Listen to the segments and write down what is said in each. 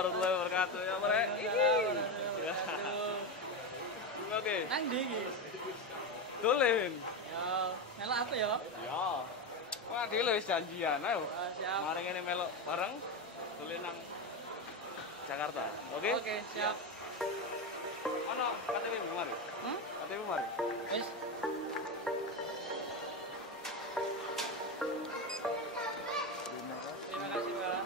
warahmatullahi wabarakatuh. Ya, Pak. Oke. Nang ndi iki? Dolen. Ya, melok aku ya. Ya. Wah, dhewe wis janjian ayo. Siap. Mari ngene melok bareng dolen nang Jakarta. Oke? Oke, siap. Ono KTP mari. KTP mari. Wis. Terima kasih, Pak.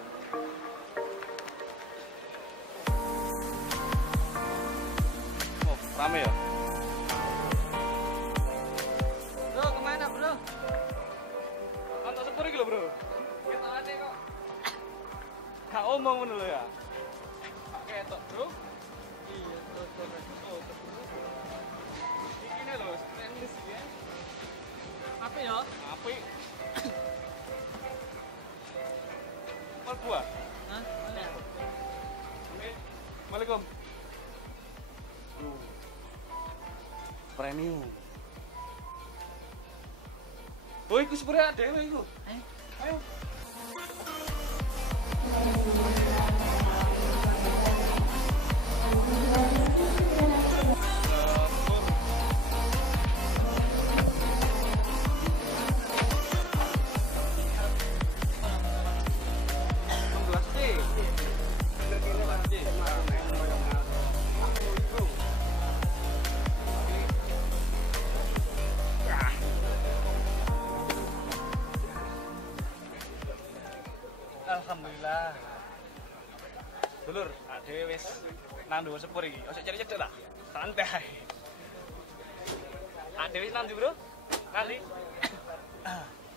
Oh, rame ya? Bro, kemana, Bro? Kan tak sepur iki lho, Bro. Ketokane kok. Gak omong ngono lho ya. Ketok, Bro. Iya, betul. Iki lho, stainless ya. Apa ya? Apik. Mal buah. Hah? Mana? Assalamualaikum. Premium. Oh, iku sepure dhewe iku. Ayo. Alhamdulillah. Dulur, dhewe wis nang dhuwur sepur iki. Ojo cedek-cedek lah. Santai. Dhewe nang ndi, Bro? Nanti.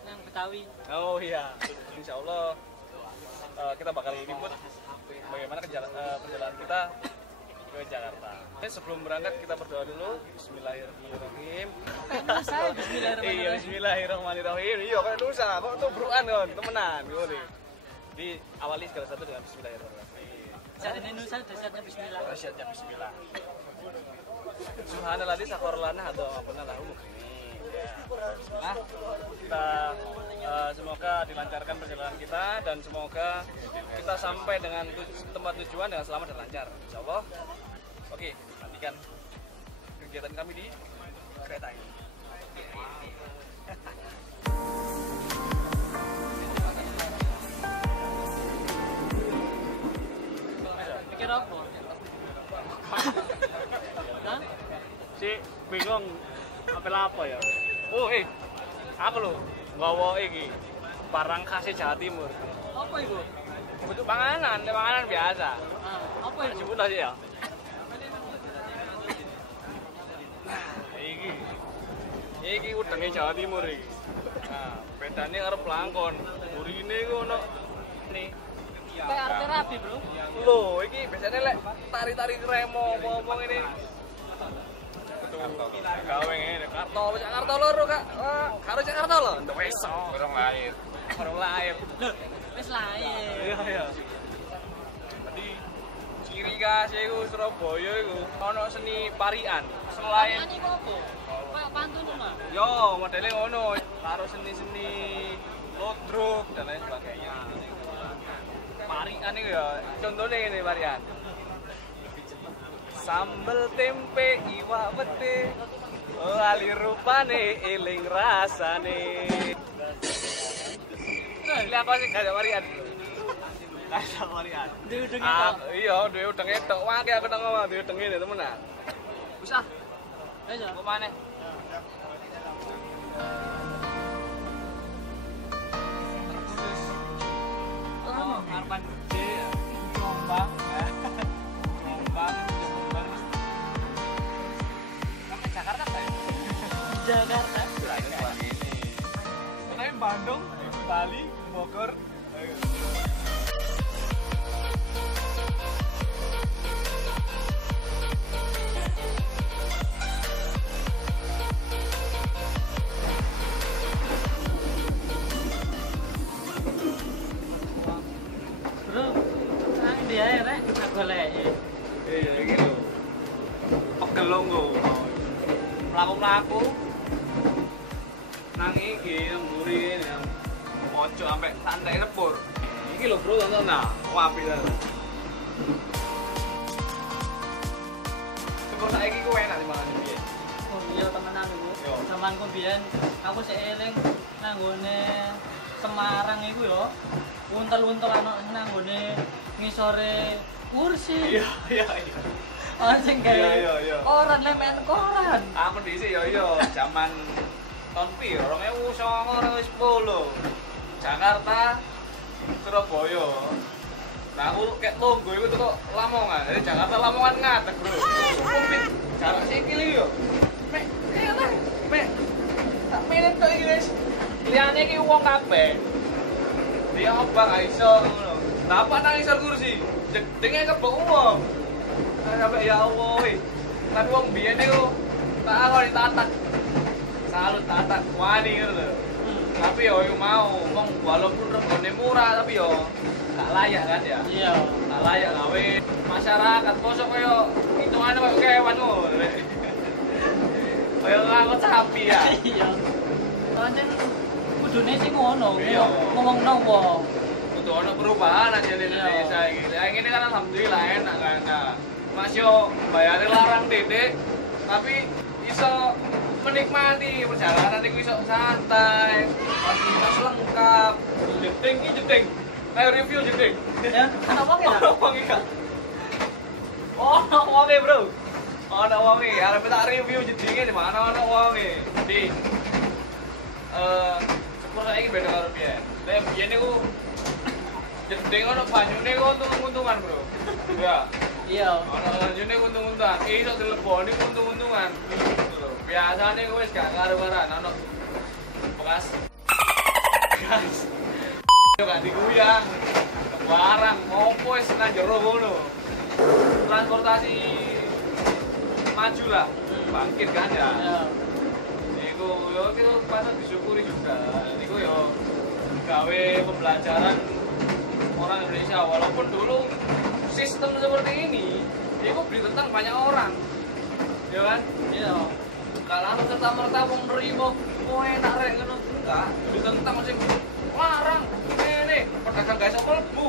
Nang Betawi. Oh iya. Insyaallah kita bakal liput bagaimana perjalanan kita ke Jakarta. Sebelum berangkat kita berdoa dulu. Bismillahirrahmanirrahim. Saya bismillahirrahmanirrahim. Iya, bismillahirrahmanirrahim. Iya, kok nusa, kok tubrukan kon, temenan ngono. Diawali segala sesuatu dengan bismillahirrahmanirrahim. Saat ini Nusa dasarnya bismillah. Rasyatnya bismillah. Subhanallah sakorlana atau apapun lahu mukminin. Nah, kita semoga dilancarkan perjalanan kita dan semoga kita sampai dengan tempat tujuan dengan selamat dan lancar. Insyaallah. Oke, nantikan kegiatan kami di kereta ini. Pikir apa? Hah? Si bingung apa ya? Oh, aku lho nggawa iki barang khas Jawa Timur. Apa itu? Bentuk panganan biasa. Apa itu? Sebut aja ya. Iki udenge Jawa Timur iki. Nah, bedane karo blangkon. Burine iku ono nih. Kayak art terapi, Bro. Lho, iki biasanya lek tari-tari remo apa-apa ngene. Gawe ngene, Karto loro, Kak. Karo Jakarta lho, ndek iso. Orang lahir. Loh, wis lahir. Iya. Tadi ciri khas iku Surabaya iku ono seni parian. Selain Ini kok apa? Kayak pantun mah. yo modelnya ngono, karo seni-seni lodruk dan lain sebagainya. Parian iku ya, contohnya ngene parian. Sambel tempe iwak pete. Oh, ali rupane eling rasane. Lah kok sing gak parian. Gak parian. Diudeng itu. Iya, dhewe udenge tok. Wae aku nang ngomong dhewe udenge ne temenan. Wis ah. Ayo. Kok maneh? Oh, harapan gede ya. Jombang ya. Jombang. Sampai Jakarta apa ya? Jakarta. Selain Bandung, Bali, Bogor. Bro, nang ndi ae rek tak goleki. Iya gitu. Pegelong kok. Mlaku-mlaku. Nang iki mburi nang pojok sampai santai sepur. Iki lho Bro tonton nah, apik ta. Kok saiki ku enak dimangan piye? Oh iya temenan iku. Yo. Zamanku biyen aku sik eling nanggone Semarang iku yo. Untel-untel ana nanggone ngisore kursi. Iya, iya, iya. Oh sing gawe. Iya, iya. Koran lemen koran. Aku dhisik yo yo zaman tahun piro 2009 2010. Jakarta Surabaya. Nah aku kayak tunggu itu kok Lamongan. Dari Jakarta Lamongan ngadeg, Bro. Kumpit jarak sikil yo. Mek, elah. Mek. Tak menit tok iki wis. Liyane iki wong kabeh. Dia apa gak iso ngono. Lah apa nang isor kursi? Jedenge kebek wong. Sampai ya Allah weh. Tapi wong biyen niku tak kok ditatak. Salut tatak wani ngono lho. Tapi yo mau wong walaupun regane murah tapi yo gak layak kan ya. Iya. Gak layak gawe masyarakat kosok koyo hitungane koyo kewan ngono lho. Koyo ngangkut sapi ya. Iya. Pancen kudune sing ngono, Iya. ngomongno wong. Kudu ono perubahan aja di Indonesia iki. Lah ngene kan alhamdulillah enak kan. Nah, Mas yo bayare larang titik tapi iso menikmati perjalanan itu iso santai, fasilitas lengkap, jeding. Ayo review jeding. Ya, ana wong ya. Ono wong iki. Ono wong e, Bro. Ono wong e, arep tak review jedinge di mana ono wong e. Di sepur saiki beda karo biyen. Lah biyen niku jeding ono banyune kok untung-untungan, Bro. Ya. Iya. Ono banyune untung-untungan. Iso dileboni untung-untungan. Biasanya gue wis gak karu-karuan ono bekas guys yo gak diguyang barang ngopo wis nang jero ngono transportasi maju lah bangkit kan ya Iya. iku yo kita patut disyukuri juga iku yo gawe pembelajaran orang Indonesia walaupun dulu sistem seperti ini iku ditentang banyak orang ya kan Iya. kalau serta-merta wong nerimo kowe enak rek ngono enggak ditentang sing larang ngene pedagang gak iso mlebu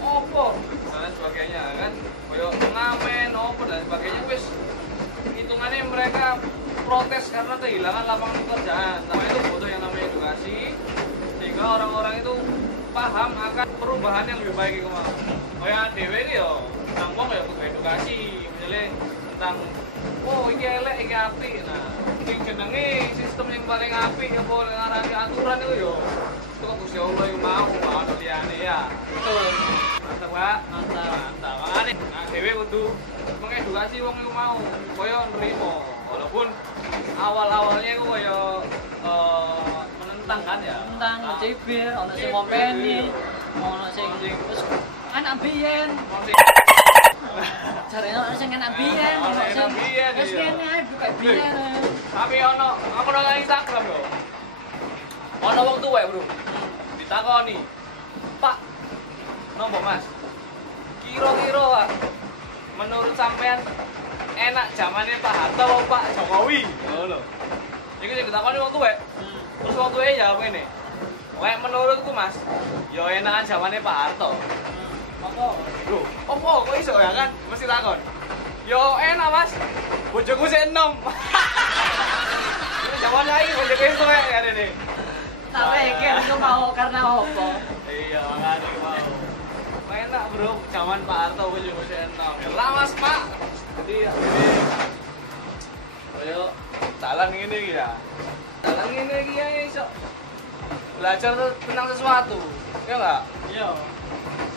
opo dan sebagainya kan koyo ngamen opo dan sebagainya wis hitungannya mereka protes karena kehilangan lapangan pekerjaan. Nah itu butuh yang namanya edukasi sehingga orang-orang itu paham akan perubahan yang lebih baik itu. Kayak dhewe iki yo nang wong ya butuh edukasi misalnya tentang oh iki elek iki apik. Nah sing jenenge sistem yang paling apik apa ngarani aturan itu yo itu kok Gusti Allah yang mau ono liyane ya. Betul. Mantap, Pak. Mantap. Makane nah dhewe kudu mengedukasi wong iku mau kaya nrimo walaupun awal-awalnya iku kaya menentang kan ya. Tentang ngecibir, ono sing ngopeni, ono sing wis anak biyen. Jarene ono sing anak biyen, ono sing wis kene ae buka biyen. Tapi ono aku nang Instagram lho. Ono wong tuwek, Bro. Ditakoni. Pak, nopo Mas? Kira-kira Pak, menurut sampean enak zamannya Pak Harto apa Pak Jokowi? Ngono. Iku sing ditakoni wong tuwek. Terus wong tuwek jawab ngene. Kayak menurutku Mas, yo enakan zamannya Pak Harto. Apa? Loh, opo kok iso ya kan? Mesti takon. Yo enak Mas. Bojoku sik enom. Jaman lagi bojoku iso ya ini. Tak pikir itu mau karena apa? Iya, makanya mau. Enak bro, zaman Pak Harto bojoku sik enom. Ya lah Mas Pak. Jadi ayo jalan ngene iki ya. Jalan ngene iki ya iso belajar tentang sesuatu. Ya enggak? Iya.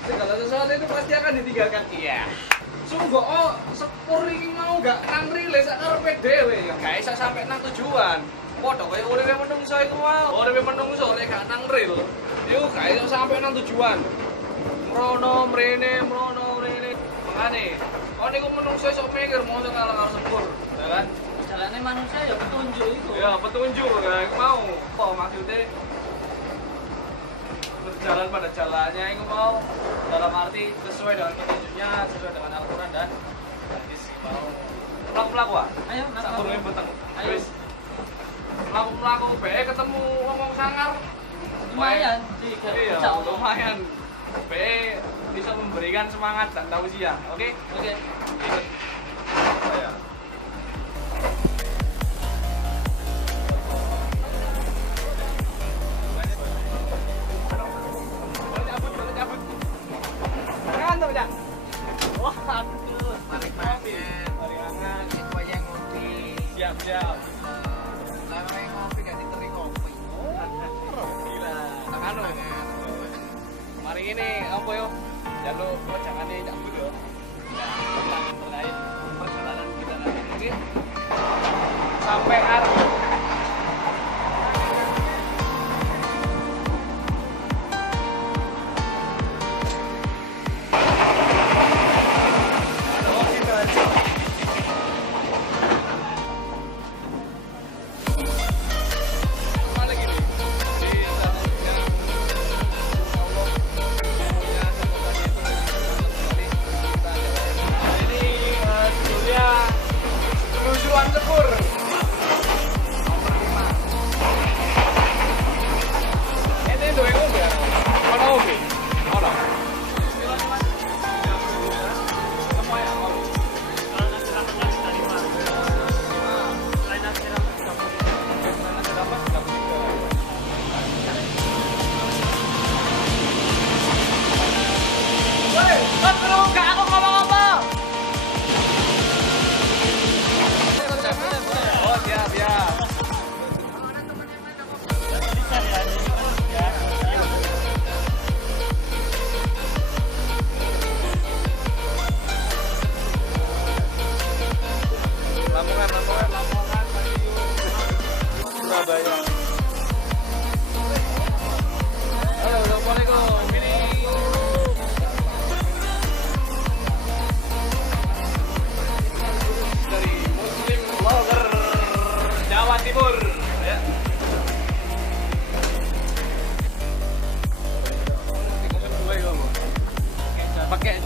Segala sesuatu itu pasti akan ditinggalkan. Iya. Sungguh oh sepur ini mau gak nang rilis karepe dhewe ya gak iso sampe nang tujuan. Padha kaya uripe menungso iku mau. Uripe menungso nek gak nang ril, iku gak iso sampe nang tujuan. Mrono mrene. Mangane, kok niku menungso iso mikir mosok kalah karo sepur, ya kan? Jalannya manusia ya petunjuk itu. Ya, petunjuk ya iku mau. Apa maksudnya? Berjalan pada jalannya itu mau dalam arti sesuai dengan petunjuknya, sesuai dengan Al-Quran dan hadis mau melaku-melaku ah Ayo, tak turun beteng Ayo. wis melaku-melaku be ketemu ngomong sangar Lumayan. iya lumayan be bisa memberi memberikan semangat dan tausiah. Oke? Oke. Ikut saya. Mantap ya. Wah, aduh. Mari mampir. Mari hangat. Itu aja yang ngopi. Siap. Lama yang ngopi gak diteri kopi. Gila. Anu. Mari ini apa yo? Jalur jangan dicabut yo. Nah, tentang terkait perjalanan kita nanti. Oke. Sampai Argo. Timur ya. Pakai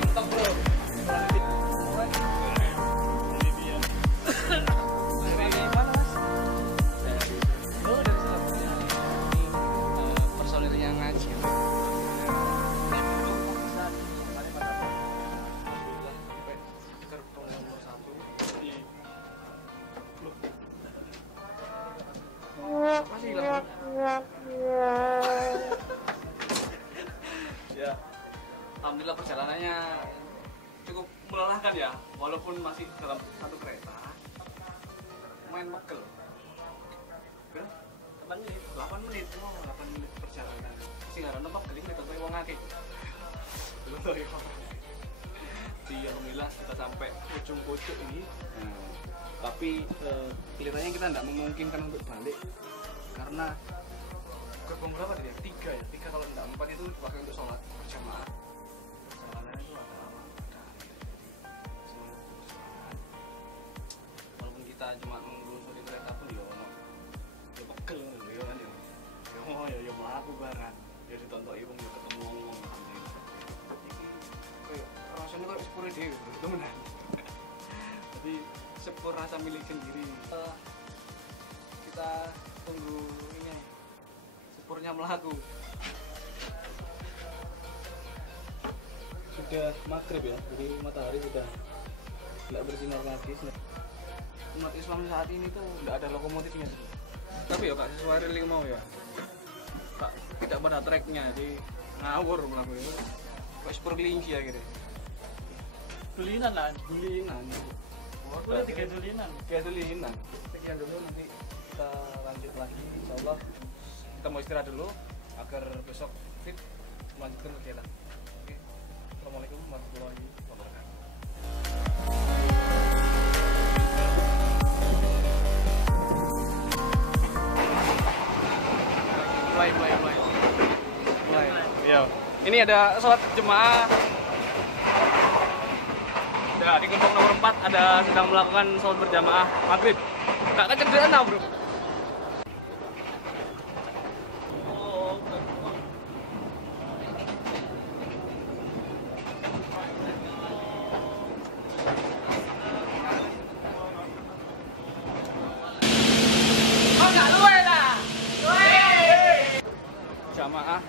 mantap bro. Personil yang ngaji. Masih hilang. Ya, alhamdulillah perjalanannya cukup melelahkan ya, walaupun masih dalam satu kereta. Main pegel. Berapa? 8 menit. Oh, 8 menit perjalanan. Sing aran tempat geling nek kowe wong akeh. Betul ya. Alhamdulillah kita sampai ujung pucuk ini. Nah, tapi kelihatannya kita tidak memungkinkan untuk balik karena gerbong berapa tadi? 3 ya? 3 kalau tidak 4 itu dipakai untuk sholat berjamaah. Perjalanannya itu agak lama. Walaupun kita cuma menelusuri kereta pun ya pegel ya kan ya. Ya mlaku banget. Ya ditontoki wong ya ketemu wong kayak rasanya kayak sepure dhewe, temenan. Jadi sepur rasa milik sendiri. Kita tunggu ini sepurnya melaku. Sudah maghrib ya, jadi matahari sudah tidak bersinar lagi. Umat Islam saat ini tuh tidak ada lokomotifnya. Tapi ya kak sesuai railing mau ya. Kak tidak pada treknya, jadi ngawur melaku itu. Kayak sepur kelinci ya gitu. Dulinan lah. Dulinan. Oh, udah 3 dulinan. 3 dulinan. Sekian dulu, nanti kita lanjut lagi. Insyaallah kita mau istirahat dulu agar besok fit melanjutkan kegiatan. Oke. Assalamualaikum warahmatullahi wabarakatuh. Mulai. Iya. Ini ada sholat jemaah. Ya, di gerbong nomor 4 ada sedang melakukan sholat berjamaah maghrib. Nggak kecederaan lah bro. Oh nggak luwe lah. jamaah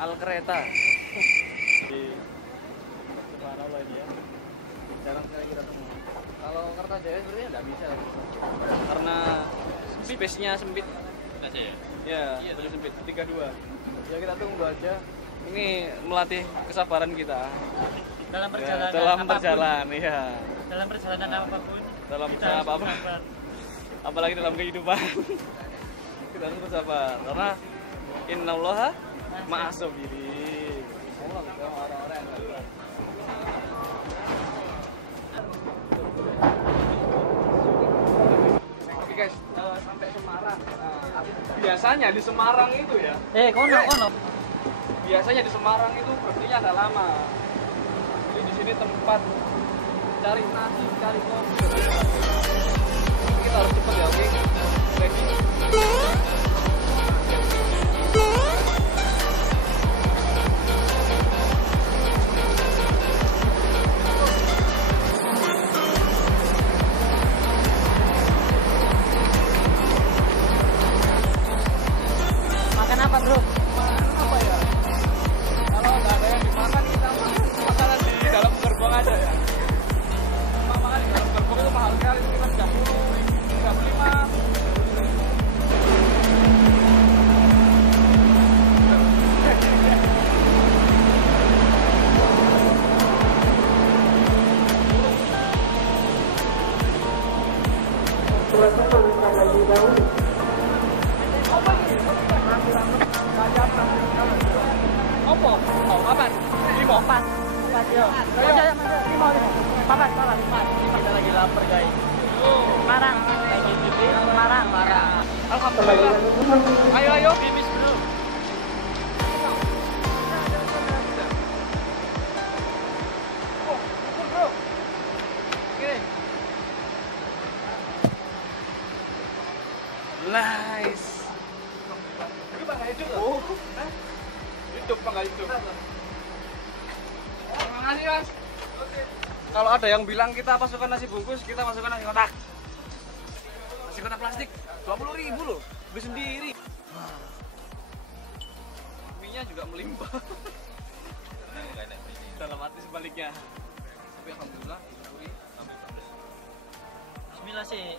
al kereta. Subhanallah ini ya. Jarang sekali kita temui. Kalau Kertajaya sebenarnya nggak bisa, karena space-nya sempit. Aja ya. Ya, betul sempit. 32. Ya kita tunggu aja. Ini melatih kesabaran kita. Dalam Ya, perjalanan dalam apapun. perjalanan, ya. Dalam perjalanan apapun. Dalam kita perjalanan harus apapun. bersabar. Apalagi dalam kehidupan. Kita harus bersabar karena innallaha ma'as sabirin. Allah sama orang-orang yang sabar. Oke guys, sampai Semarang. Biasanya di Semarang itu ya. Kono. Biasanya di Semarang itu berhentinya agak lama. Jadi di sini tempat cari nasi, cari kopi. Kita harus cepat ya, oke? Ready? Makan apa, Bro? Apa ya? Kalau nggak ada yang dimakan, kita makan makanan di dalam gerbong aja ya. Makan di dalam gerbong itu mahal sekali, sekitar 35. Apa? Mau kapan? Ini mau pas. Kita lagi lapar, guys. Semarang. Lagi di Semarang. Alhamdulillah. Ayo. Bimis, Bro. Nice. Ini Bang hidup. Oh. Hidup Bang hidup. Terima kasih, Mas. Kalau ada yang bilang kita masukkan nasi bungkus, kita masukkan nasi kotak. Nasi kotak plastik 20.000 loh. Beli sendiri. Mie-nya juga melimpah. Dalam arti sebaliknya. Tapi alhamdulillah disyukuri sampai pedas. Bismillah sih.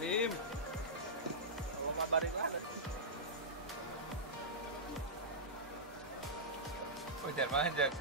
Karim. Kalau kabarin lah. Ujar manjak.